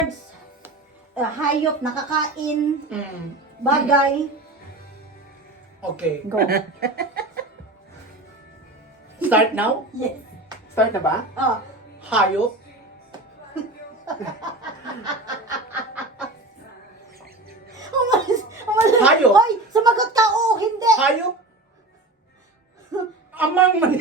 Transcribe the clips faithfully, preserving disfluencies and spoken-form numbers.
Uh, hayop, nakakain, Mm. bagay. Okay. Go. Start now? Yes. Start na ba? Oh. Hayop. Umalis. Umalis. Hayop. Hoy, sumagot ka. Oo, hindi. Hayop. Amang man.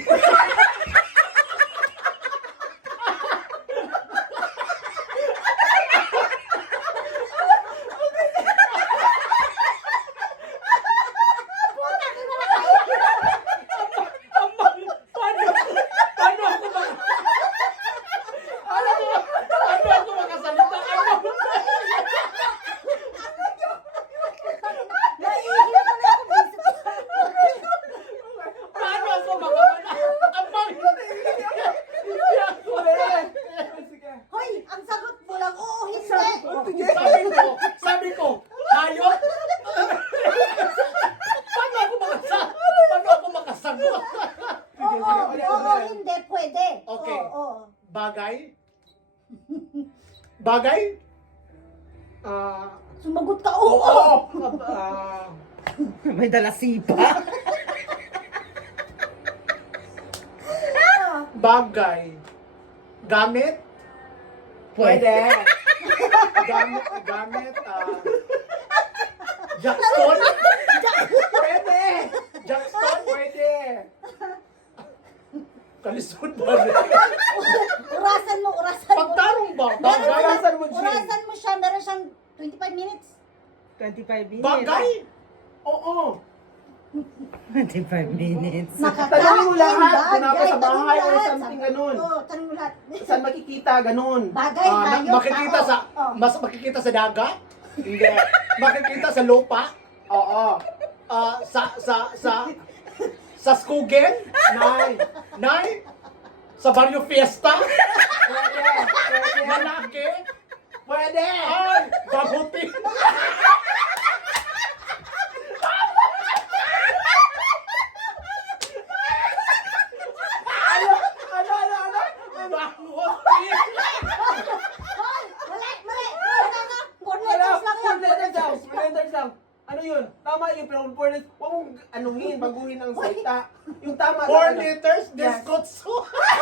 Amang. Paano? Paano ako ba? Ano ko? Paano ako makasalita? Amang. Naiiyak na ako. Paano ako makawala? Amang. Hoy, ang sagot mo lang. Oo, hindi. Sabi ko, sabi ko, hayop. Paano ako makasagot? Paano ako makasagot? Oo, oo, hindi. Pwede. Okay. Oo, oo. Bagay? Bagay? Ah, Sumagot ka. Oo. oo. Ah, May dala sipa. Ah, bagay. Gamit? Pwede. Gamit, gamit, ah, Jackson? Pwede. Jackson? Pwede. Kalisod ba? Urasan mo, urasan mo. Pagtarong ba? Meron Bagay? siyang- Urasan mo, Jin. Urasan mo siya. Meron siyang twenty-five minutes. twenty-five minutes. Bagay? Oo. twenty-five minutes. Nakakain, Tanungin mo lahat, bagay, kung nasa tanungin mo bahay or lahat. something ganun. Oo, tanong mo lahat. Saan makikita, ganun. Bagay, Ah, na- hayop, makikita tao. sa Oh. mas makikita sa dagat, Hindi. makikita sa lupa, Oo. ah, sa sa sa sa skugen, Nay. nay, sa Barrio Fiesta, Pwede. Pwede. malaki, Pwede. ay, baguti. Ano? Ano? Ano? Ano? Baguti. Hoy, mali, mali. Wala nga. Four Ano? letters lang Four yun. letters lang. Four letters lang. Ano yun? Tama yun, pero four letters. Huwag mong anuhin, baguhin ang salita. Yung tama Four talaga. liters, Yes. deskotsu.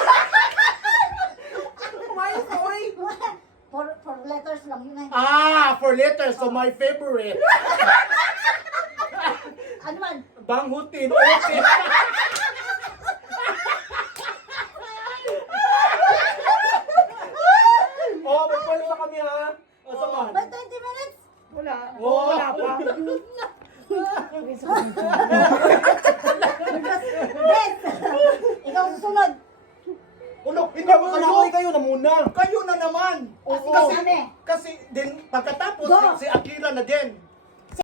Kumayos ka, oy. Four, four letters lang yun eh. Ah, four liters, so my favorite. Ano man? Banghutin, utin. Oh, may point na kami, ha? O, saman. By twenty minutes? Wala. Oh. Wala pa. Yes. Ikaw susunod. Ulo, hindi Ikaw mo mo kayo. kayo na muna. Kayo na naman. Oo. Kasi, Ano? kasi din, pagkatapos, Go. si Akira na din.